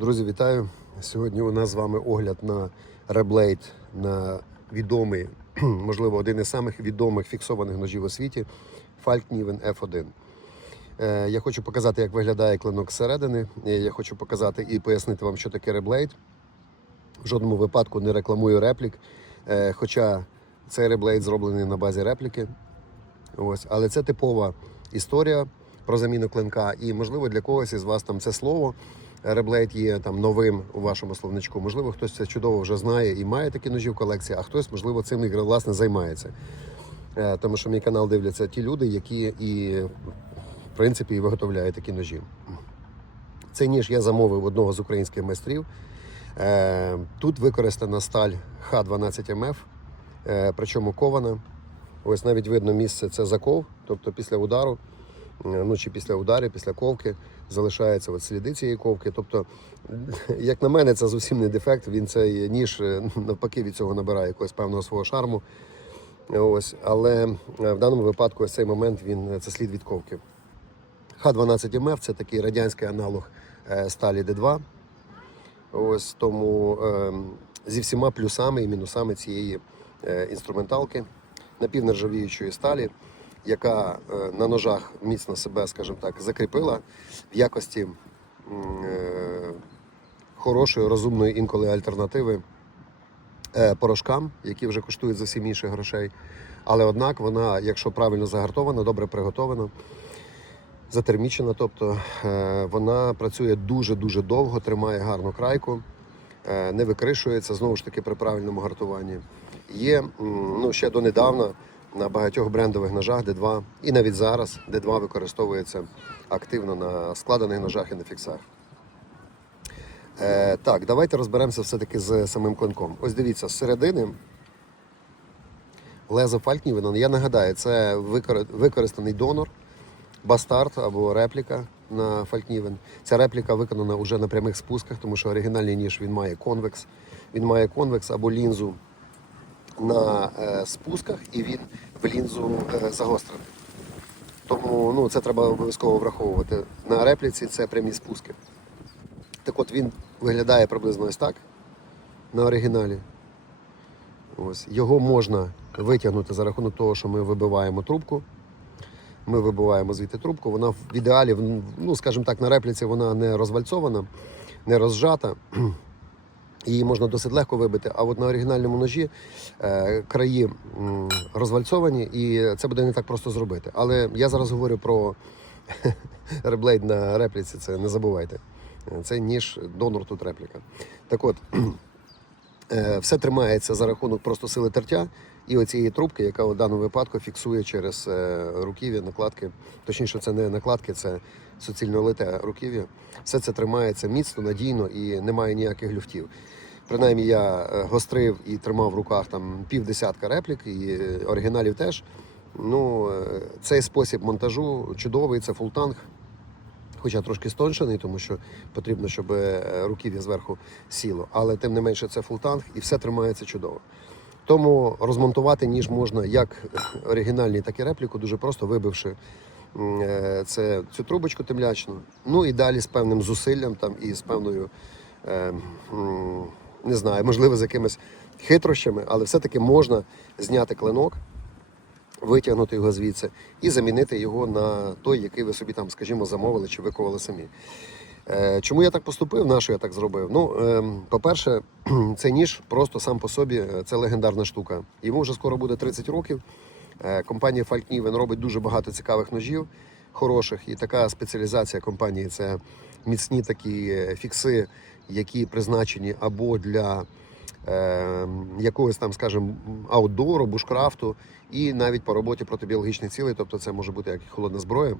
Друзі, вітаю! Сьогодні у нас з вами огляд на реблейд, на відомий, можливо, один із самих відомих фіксованих ножів у світі Falkniven F1. Е, Я хочу показати, як виглядає клинок зсередини. Е, Я хочу показати і пояснити вам, що таке реблейд. В жодному випадку не рекламую реплік, е, хоча цей реблейд зроблений на базі репліки. Ось, але це типова історія про заміну клинка. І можливо для когось із вас там це слово реблейд є там новим у вашому словничку. Можливо, хтось це чудово вже знає і має такі ножі в колекції, а хтось, можливо, цим і власне займається. Е, Тому що мій канал дивляться ті люди, які і в принципі і виготовляють такі ножі. Цей ніж я замовив одного з українських майстрів. Е, Тут використана сталь Х12МФ, е, причому кована. Ось навіть видно місце це заков, тобто після удару, ну чи після удару, після ковки залишаються от сліди цієї ковки. Тобто, як на мене, це зовсім не дефект. Він цей ніж е, навпаки від цього набирає якогось певного свого шарму. Ось, але е, в даному випадку ось цей момент він це слід від ковки. Х12МФ це такий радянський аналог е, сталі Д2. Ось тому е, зі всіма плюсами і мінусами цієї е, інструменталки напівнержавіючої сталі, яка е, на ножах міцно себе, скажімо так, закріпила в якості е, хорошої, розумної інколи альтернативи е, порошкам, які вже коштують зовсім інших грошей. Але однак вона, якщо правильно загартована, добре приготована, затермічена, тобто вона працює дуже-дуже довго, тримає гарну крайку, не викришується знову ж таки при правильному гартуванні. Є ну, ще донедавна на багатьох брендових ножах D2, і навіть зараз D2 використовується активно на складених ножах і на фіксах. Е, так, давайте розберемося все-таки з самим клинком. Ось дивіться, з середини лезо Фалькнівена, я нагадаю, це використаний донор, бастард або репліка на Фалькнівен. Ця репліка виконана вже на прямих спусках, тому що оригінальний ніж він має конвекс. Він має конвекс або лінзу на е, спусках, і він в лінзу е, загострений. Тому ну, це треба обов'язково враховувати. На репліці це прямі спуски. Так от він виглядає приблизно ось так на оригіналі. Ось. Його можна витягнути за рахунок того, що ми вибиваємо трубку. Ми вибиваємо звідти трубку. Вона в ідеалі, ну скажімо так, на репліці вона не розвальцована, не розжата. Її можна досить легко вибити. А от на оригінальному ножі е, краї м, розвальцовані, і це буде не так просто зробити. Але я зараз говорю про реблейд на репліці, це не забувайте. Це ніж донор тут репліка. Так от, е, все тримається за рахунок просто сили тертя і оцієї трубки, яка у даному випадку фіксує через е, руків'я, накладки. Точніше, це не накладки, це суцільно лите руків'я. Все це тримається міцно, надійно і немає ніяких люфтів. Принаймні я е, гострив і тримав в руках там півдесятка реплік, і оригіналів теж. Ну, е, цей спосіб монтажу чудовий, це фултанг. Хоча трошки стоншений, тому що потрібно, щоб руків'я зверху сіло. Але тим не менше це фултанг і все тримається чудово. Тому розмонтувати ніж можна як оригінальний, так і репліку, дуже просто вибивши е, це, цю трубочку темлячну. Ну і далі з певним зусиллям там, і з певною, е, не знаю, можливо, з якимись хитрощами, але все-таки можна зняти клинок витягнути його звідси і замінити його на той, який ви собі там, скажімо, замовили чи виковали самі. Е, Чому я так поступив? На що я так зробив? Ну, ем, по-перше, цей ніж просто сам по собі е, це легендарна штука. Йому вже скоро буде 30 років. Е, Компанія Falkniven робить дуже багато цікавих ножів, хороших, і така спеціалізація компанії це міцні такі фікси, які призначені або для е, якогось там, скажімо, аутдору, бушкрафту, і навіть по роботі проти біологічних цілей, тобто це може бути як холодна зброя.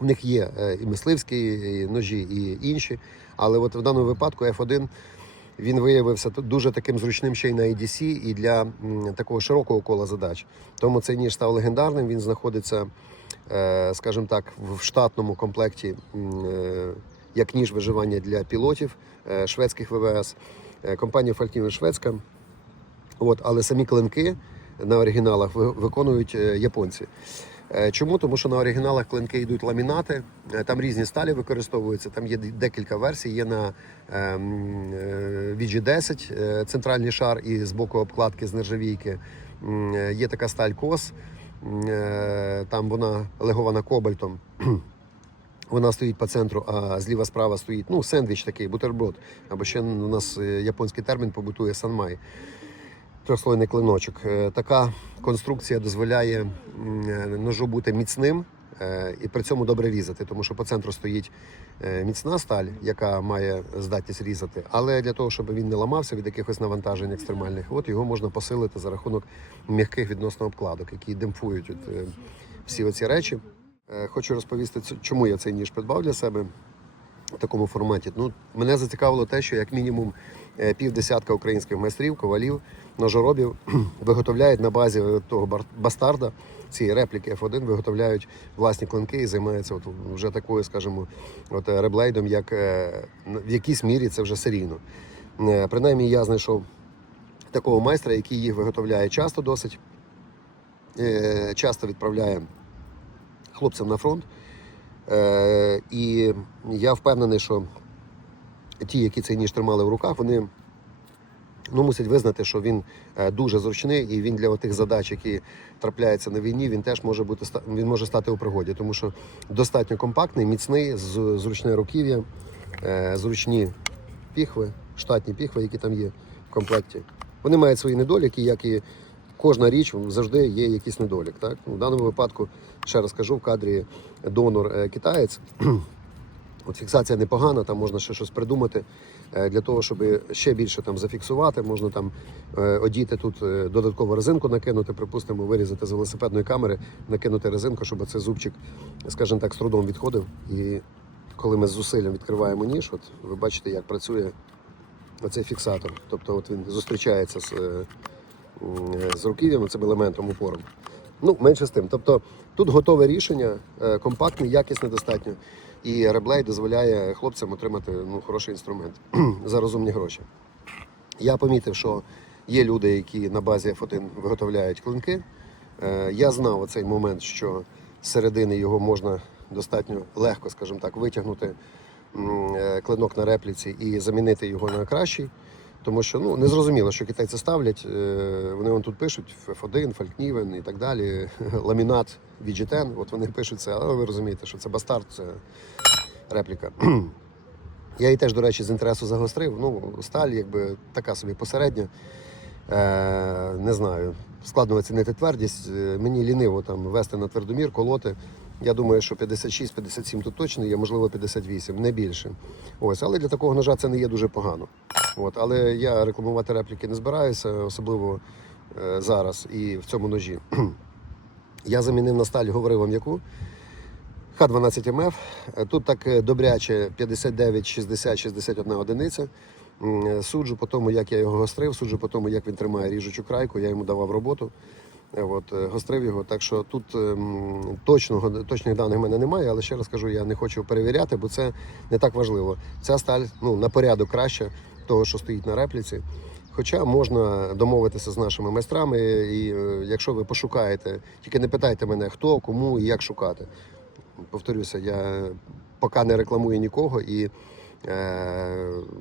У них є е, і мисливські і ножі, і інші. Але от в даному випадку F1 він виявився дуже таким зручним ще й на EDC і для такого широкого кола задач. Тому цей ніж став легендарним. Він знаходиться, е, скажімо так, в штатному комплекті е, як ніж виживання для пілотів шведських ВВС. Компанія Falkniven шведська. От, але самі клинки на оригіналах виконують японці. Е, Чому? Тому що на оригіналах клинки йдуть ламінати, е, там різні сталі використовуються, там є декілька версій. Є на ем, е, VG10 центральний шар і з боку обкладки з нержавійки. Є така сталь кос, там вона легована кобальтом. Вона стоїть по центру, а зліва справа стоїть ну, сендвіч такий, бутерброд. Або ще у нас японський термін побутує санмай. Трьохслойний клиночок. Е, Така конструкція дозволяє е, ножу бути міцним е, і при цьому добре різати, тому що по центру стоїть міцна сталь, яка має здатність різати. Але для того, щоб він не ламався від якихось навантажень екстремальних, от його можна посилити за рахунок м'яких відносно обкладок, які демпфують от, всі оці речі. Хочу розповісти, чому я цей ніж придбав для себе в такому форматі. Ну, мене зацікавило те, що як мінімум півдесятка українських майстрів, ковалів, ножоробів виготовляють на базі е, того бастарда, цієї репліки F1, виготовляють власні клинки і займаються от вже такою, скажімо, от е, реблейдом, як е, в якійсь мірі це вже серійно. Е, Принаймні я знайшов такого майстра, який їх виготовляє часто досить, е, часто відправляє хлопцям на фронт. Е, і я впевнений, що ті, які цей ніж тримали в руках, вони ну, мусять визнати, що він е, дуже зручний, і він для тих задач, які трапляються на війні, він теж може бути він може стати у пригоді, тому що достатньо компактний, міцний, зручне руків'я, е, зручні піхви, штатні піхви, які там є в комплекті. Вони мають свої недоліки, як і кожна річ завжди є якийсь недолік. Так? У даному випадку, ще раз кажу, в кадрі донор е, китаєць. От фіксація непогана, там можна ще щось придумати е, для того, щоб ще більше там зафіксувати. Можна там е, одіти тут е, додаткову резинку накинути, припустимо, вирізати з велосипедної камери, накинути резинку, щоб цей зубчик, скажімо так, з трудом відходив. І коли ми з зусиллям відкриваємо ніж, от ви бачите, як працює оцей фіксатор. Тобто от він зустрічається з, з руків'ям, цим елементом упором. Ну, менше з тим. Тобто тут готове рішення, компактне, якісне достатньо. І Реблей дозволяє хлопцям отримати ну, хороший інструмент за розумні гроші. Я помітив, що є люди, які на базі F1 виготовляють клинки. Е, Я знав оцей момент, що з середини його можна достатньо легко, скажімо так, витягнути е, клинок на репліці і замінити його на кращий. Тому що ну не зрозуміло, що китайці ставлять. е, Вони вон тут пишуть F1, Фалькнівен і так далі. Ламінат VG10, От вони пишуть це, але ви розумієте, що це бастард, це репліка. Я її теж, до речі, з інтересу загострив. Ну, сталь, якби така собі посередня. Е, не знаю, складно оцінити твердість. Е, Мені ліниво там вести на твердомір, колоти. Я думаю, що 56-57 тут точно є, можливо, 58, не більше. Ось, але для такого ножа це не є дуже погано. От, але я рекламувати репліки не збираюся, особливо е, зараз і в цьому ножі. Я замінив на сталь, говорив вам яку. Х12МФ. Е, Тут так е, добряче 59, 60, 61 одиниця. Суджу по тому, як я його гострив, суджу по тому, як він тримає ріжучу крайку, я йому давав роботу. Е, От, е, гострив його. Так що тут ем, точного, точних даних в мене немає, але ще раз кажу, я не хочу перевіряти, бо це не так важливо. Ця сталь ну, на порядок краще того, що стоїть на репліці. Хоча можна домовитися з нашими майстрами, і е, якщо ви пошукаєте, тільки не питайте мене, хто, кому і як шукати. Повторюся, я поки не рекламую нікого і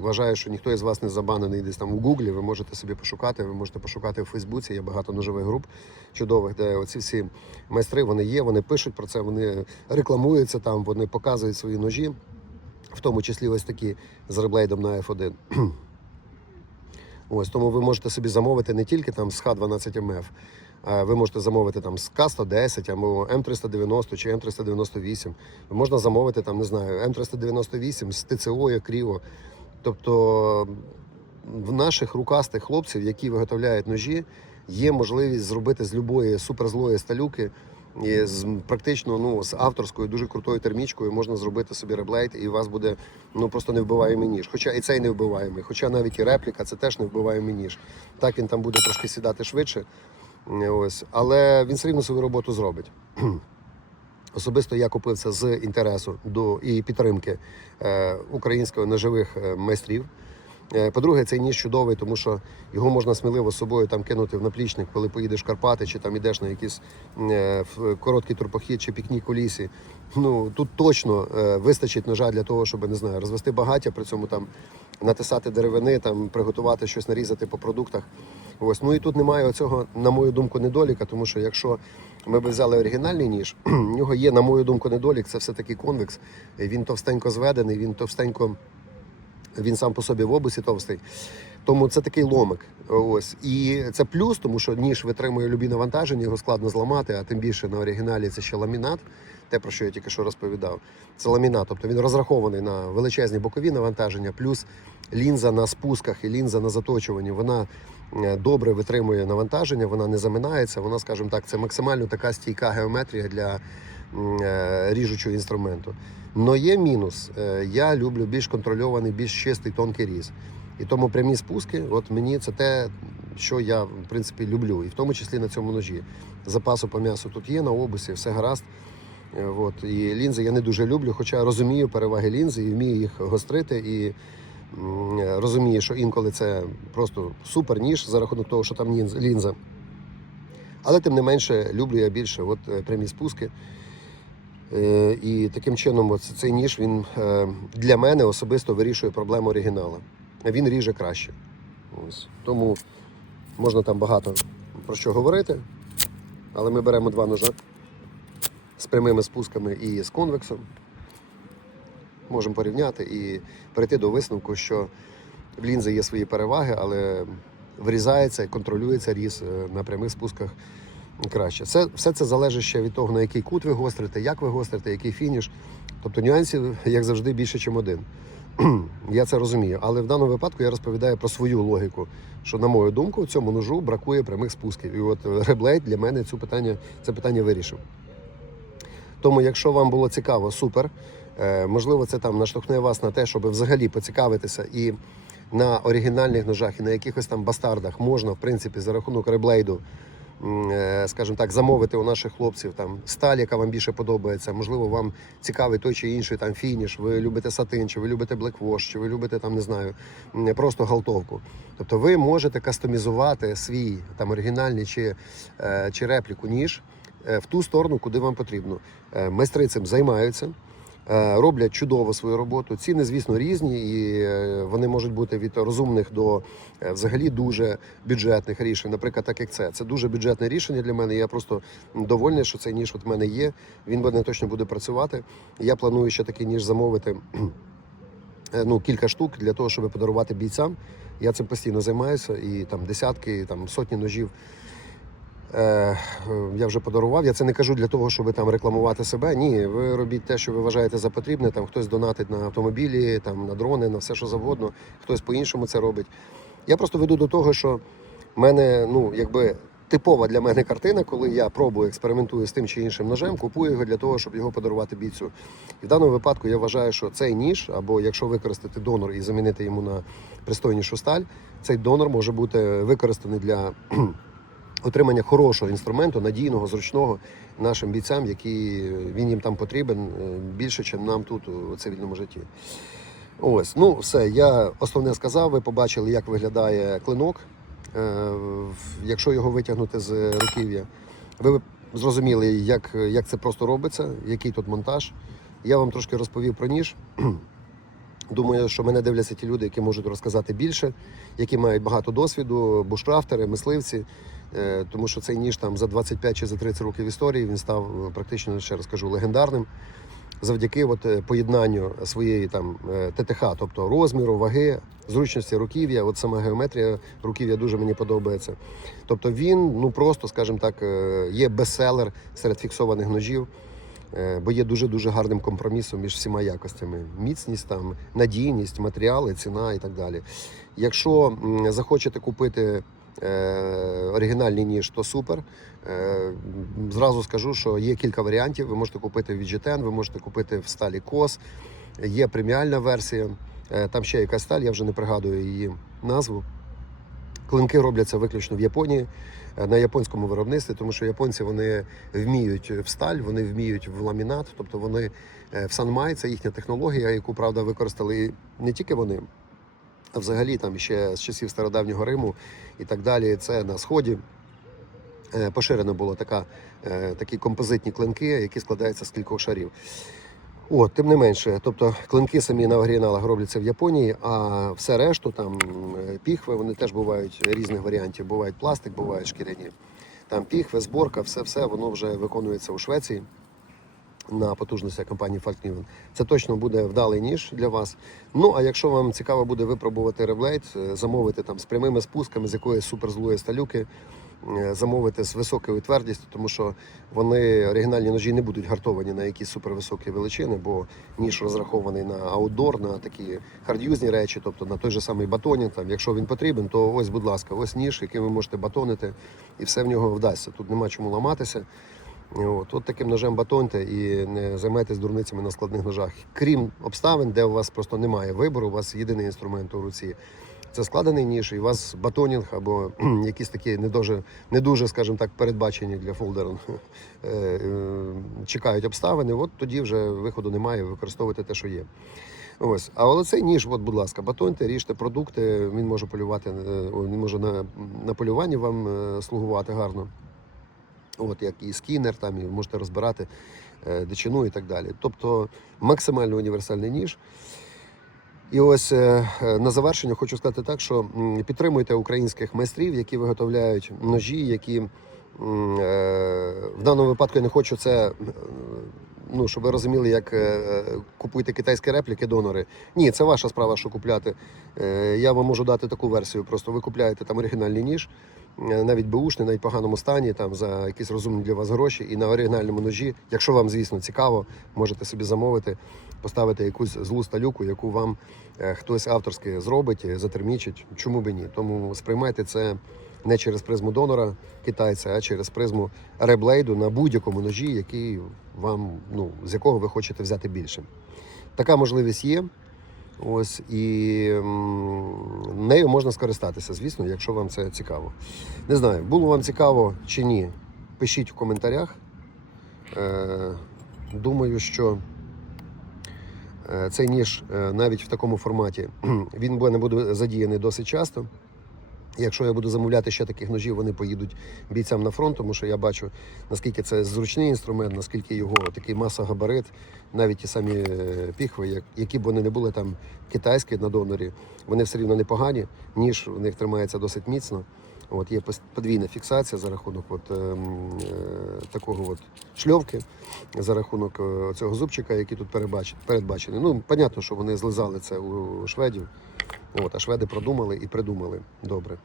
вважаю, що ніхто із вас не забанений десь там у Гуглі. Ви можете собі пошукати, ви можете пошукати в Фейсбуці. Є багато ножових груп чудових, де оці всі майстри вони є, вони пишуть про це, вони рекламуються там, вони показують свої ножі, в тому числі ось такі з реблейдом на F1. Ось тому ви можете собі замовити не тільки там з Х12МФ, а ви можете замовити там з К110 або М390 чи М398. Можна замовити там, не знаю, М398 з ТЦО, Кріво. Тобто в наших рукастих хлопців, які виготовляють ножі, є можливість зробити з любої суперзлої сталюки. І з практично ну з авторською дуже крутою термічкою можна зробити собі реблейт, і у вас буде ну просто невбиваємий ніж. Хоча і цей не вбиваємий, хоча навіть і репліка це теж невбиваємий ніж. Так він там буде трошки сідати швидше. Ось, але він все рівно свою роботу зробить. Особисто я купив це з інтересу до і підтримки е, українських ножових е, майстрів. Е, По-друге, цей ніж чудовий, тому що його можна сміливо з собою там кинути в наплічник, коли поїдеш в Карпати, чи там ідеш на якийсь е, короткий турпохід чи пікнік у лісі. Ну тут точно е, вистачить ножа для того, щоб не знаю, розвести багаття, при цьому там натисати деревини, там приготувати щось нарізати по продуктах. Ось ну і тут немає оцього, на мою думку, недоліка, тому що якщо ми б взяли оригінальний ніж, в нього є, на мою думку, недолік. Це все таки конвекс. Він товстенько зведений, він товстенько він сам по собі в обусі товстий. Тому це такий ломик. Ось. І це плюс, тому що ніж витримує любі навантаження, його складно зламати, а тим більше на оригіналі це ще ламінат, те, про що я тільки що розповідав. Це ламінат, тобто він розрахований на величезні бокові навантаження, плюс лінза на спусках і лінза на заточуванні. Вона е, добре витримує навантаження, вона не заминається. Вона, скажімо так, це максимально така стійка геометрія для ріжучого інструменту. Но є мінус. Е, Я люблю більш контрольований, більш чистий тонкий різ. І тому прямі спуски, от мені це те, що я в принципі люблю, і в тому числі на цьому ножі. Запасу по м'ясу тут є на обусі, все гаразд. Е, От. І лінзи я не дуже люблю, хоча розумію переваги лінзи і вмію їх гострити. І е, розумію, що інколи це просто супер ніж за рахунок того, що там лінза. Але тим не менше люблю я більше от, е, прямі спуски. Е, І таким чином цей ніж він е, для мене особисто вирішує проблему оригінала. Він ріже краще. Ось. Тому можна там багато про що говорити. Але ми беремо два ножа з прямими спусками і з конвексом. Можемо порівняти і перейти до висновку, що в лінзи є свої переваги, але врізається і контролюється різ е, на прямих спусках краще. Все, все це залежить ще від того, на який кут ви гострите, як ви гострите, який фініш. Тобто нюансів, як завжди, більше, ніж один. я це розумію. Але в даному випадку я розповідаю про свою логіку, що, на мою думку, цьому ножу бракує прямих спусків. І от е, реблейт для мене цю питання, це питання вирішив. Тому, якщо вам було цікаво, супер. Е, Можливо, це там наштовхне вас на те, щоб взагалі поцікавитися і на оригінальних ножах, і на якихось там бастардах можна, в принципі, за рахунок реблейду, скажімо так, замовити у наших хлопців там сталь, яка вам більше подобається. Можливо, вам цікавий той чи інший там фініш. Ви любите сатин, чи ви любите блеквош, чи ви любите там, не знаю, просто галтовку. Тобто ви можете кастомізувати свій там оригінальний чи, е, чи репліку ніж е, в ту сторону, куди вам потрібно. Е, Майстри цим займаються. Е, Роблять чудово свою роботу. Ціни, звісно, різні, і е, вони можуть бути від розумних до е, взагалі дуже бюджетних рішень. Наприклад, так як це. Це дуже бюджетне рішення для мене. Я просто довольний, що цей ніж от в мене є. Він мене точно буде працювати. Я планую ще такий ніж замовити. Ну, кілька штук для того, щоб подарувати бійцям. Я цим постійно займаюся, і там десятки, і, там сотні ножів. Е, е, я вже подарував. Я це не кажу для того, щоб там рекламувати себе. Ні, ви робіть те, що ви вважаєте за потрібне. Там хтось донатить на автомобілі, там на дрони, на все, що завгодно, хтось по-іншому це робить. Я просто веду до того, що в мене, ну, якби. Типова для мене картина, коли я пробую експериментую з тим чи іншим ножем, купую його для того, щоб його подарувати бійцю. І в даному випадку я вважаю, що цей ніж, або якщо використати донор і замінити йому на пристойнішу сталь, цей донор може бути використаний для отримання хорошого інструменту, надійного, зручного нашим бійцям, які він їм там потрібен е, більше, ніж нам тут у цивільному житті. Ось, ну все, я основне сказав. Ви побачили, як виглядає клинок. Е, Якщо його витягнути з руків'я, ви зрозуміли, як, як це просто робиться, який тут монтаж. Я вам трошки розповів про ніж. Думаю, що мене дивляться ті люди, які можуть розказати більше, які мають багато досвіду, бушкрафтери, мисливці. Е, Тому що цей ніж там за 25 чи за 30 років історії він став е, практично ще раз кажу легендарним завдяки от, е, поєднанню своєї там ТТХ, тобто розміру, ваги, зручності руків'я. От сама геометрія руків'я дуже мені подобається. Тобто він, ну просто, скажімо так, є бестселер серед фіксованих ножів. Е, Бо є дуже дуже гарним компромісом між всіма якостями: міцність, там, надійність, матеріали, ціна і так далі. Якщо захочете купити е, оригінальний ніж, то супер. Е, зразу скажу, що є кілька варіантів. Ви можете купити в VG10, ви можете купити в сталі COS, є преміальна версія. Там ще якась сталь, я вже не пригадую її назву. Клинки робляться виключно в Японії на японському виробництві, тому що японці вони вміють в сталь, вони вміють в ламінат, тобто вони е, в Санмай, це їхня технологія, яку правда використали не тільки вони, А взагалі там ще з часів стародавнього Риму і так далі, це на сході е, поширено було така, е, такі композитні клинки, які складаються з кількох шарів. От, тим не менше, тобто клинки самі на оригіналах робляться в Японії, а все решту, там е, піхви, вони теж бувають різних варіантів. Бувають пластик, бувають шкіряні. Там піхви, зборка, все-все воно вже виконується у Швеції на потужностях компанії Falkniven. Це точно буде вдалий ніж для вас. Ну а якщо вам цікаво буде випробувати реблейд, е, замовити там з прямими спусками, з якоїсь суперзлої сталюки, замовити з високою твердістю, тому що вони оригінальні ножі не будуть гартовані на якісь супервисокі величини, бо ніж розрахований на аутдор, на такі хардюзні речі, тобто на той же самий батонінг. Там, якщо він потрібен, то ось, будь ласка, ось ніж, який ви можете батонити, і все в нього вдасться. Тут нема чому ламатися. От, от таким ножем батоньте і не займайтесь дурницями на складних ножах. Крім обставин, де у вас просто немає вибору, у вас єдиний інструмент у руці. Це складений ніж, і у вас батонінг або якісь такі не дуже, не дуже, скажімо так, передбачені для фолдеру. е, е, Чекають обставини, от тоді вже виходу немає, використовуйте те, що є. Ось, а оцей ніж, от, будь ласка, батоньте, ріжте продукти. Він може полювати, е, він може на, на полюванні вам слугувати гарно. От як і скінер, там і можете розбирати дичину і так далі. Тобто максимально універсальний ніж. І ось е, е, на завершення хочу сказати так, що підтримуйте українських майстрів, які виготовляють ножі, які е, в даному випадку я не хочу це. Ну, щоб ви розуміли, як купуйте китайські репліки, донори. Ні, це ваша справа, що купляти. Я вам можу дати таку версію. Просто ви купляєте там оригінальний ніж, навіть беушний, навіть в поганому стані, там за якісь розумні для вас гроші, і на оригінальному ножі, якщо вам, звісно, цікаво, можете собі замовити, поставити якусь злу сталюку, яку вам е, хтось авторськи зробить, е, затермічить. Чому би ні? Тому сприймайте це не через призму донора китайця, а через призму реблейду на будь-якому ножі, який вам, ну, з якого ви хочете взяти більше. Така можливість є. Ось і нею можна скористатися, звісно, якщо вам це цікаво. Не знаю, було вам цікаво чи ні. Пишіть в коментарях. Е, думаю, що е, цей ніж е, навіть в такому форматі він не буде задіяний досить часто. Якщо я буду замовляти ще таких ножів, вони поїдуть бійцям на фронт, тому що я бачу, наскільки це зручний інструмент, наскільки його такий масогабарит, навіть ті самі е, піхви, які б вони не були там китайські на донорі, вони все рівно непогані, ніж в них тримається досить міцно. От є подвійна фіксація за рахунок от, ем, е, такого от шльовки, за рахунок е, цього зубчика, який тут передбачений. Ну, понятно, що вони злизали це у шведів. От, а шведи продумали і придумали добре.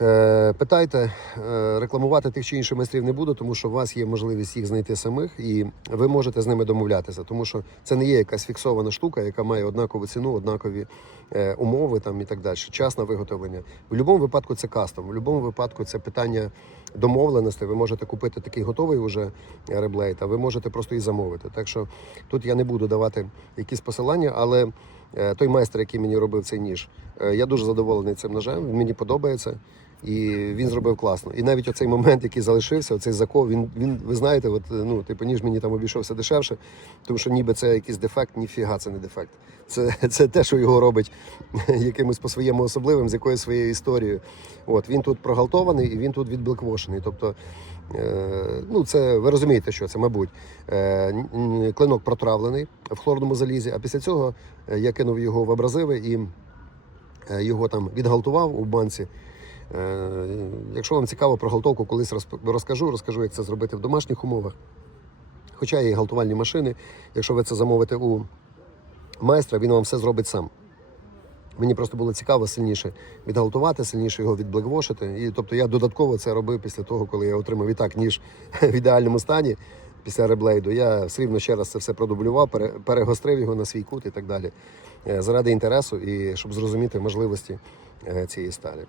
Е, питайте, е, рекламувати тих чи інших майстрів не буду, тому що у вас є можливість їх знайти самих, і ви можете з ними домовлятися, тому що це не є якась фіксована штука, яка має однакову ціну, однакові е, умови там і так далі. Час на виготовлення. В будь-якому випадку це кастом, в будь-якому випадку це питання домовленості. Ви можете купити такий готовий уже реблейт, а ви можете просто і замовити. Так що тут я не буду давати якісь посилання, але той майстер, який мені робив цей ніж, е, я дуже задоволений цим ножем. Мені подобається. І він зробив класно. І навіть оцей момент, який залишився, оцей заков, він, він ви знаєте, от, ну, типу, ніж мені там обійшовся дешевше, тому що ніби це якийсь дефект, ніфіга це не дефект. Це, це те, що його робить якимось по-своєму особливим, з якоюсь своєю історією. От, він тут прогалтований і він тут відблоквошений. Тобто, е, ну, це, ви розумієте, що це, мабуть, е, клинок протравлений в хлорному залізі, а після цього е, я кинув його в абразиви і е, його там відгалтував у банці. Е, Якщо вам цікаво про галтовку, колись розкажу, розкажу, як це зробити в домашніх умовах. Хоча є галтувальні машини, якщо ви це замовите у майстра, він вам все зробить сам. Мені просто було цікаво сильніше відгалтувати, сильніше його відблеквошити. І тобто я додатково це робив після того, коли я отримав і так ніж в ідеальному стані після реблейду. Я все рівно ще раз це все продублював, перегострив його на свій кут і так далі. Е, Заради інтересу і щоб зрозуміти можливості е, цієї сталі.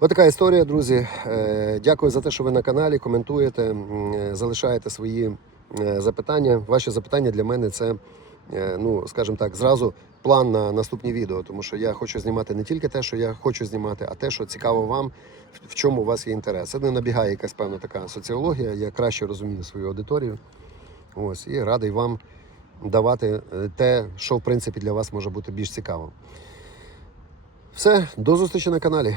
Ось така історія, друзі. Е, Дякую за те, що ви на каналі коментуєте, е, залишаєте свої е, запитання. Ваші запитання для мене це, ну скажімо так, зразу план на наступні відео, тому що я хочу знімати не тільки те, що я хочу знімати, а те, що цікаво вам, в- чому у вас є інтерес. Це не набігає якась певна така соціологія. Я краще розумію свою аудиторію. Ось і радий вам давати те, що в принципі для вас може бути більш цікавим. Все, до зустрічі на каналі.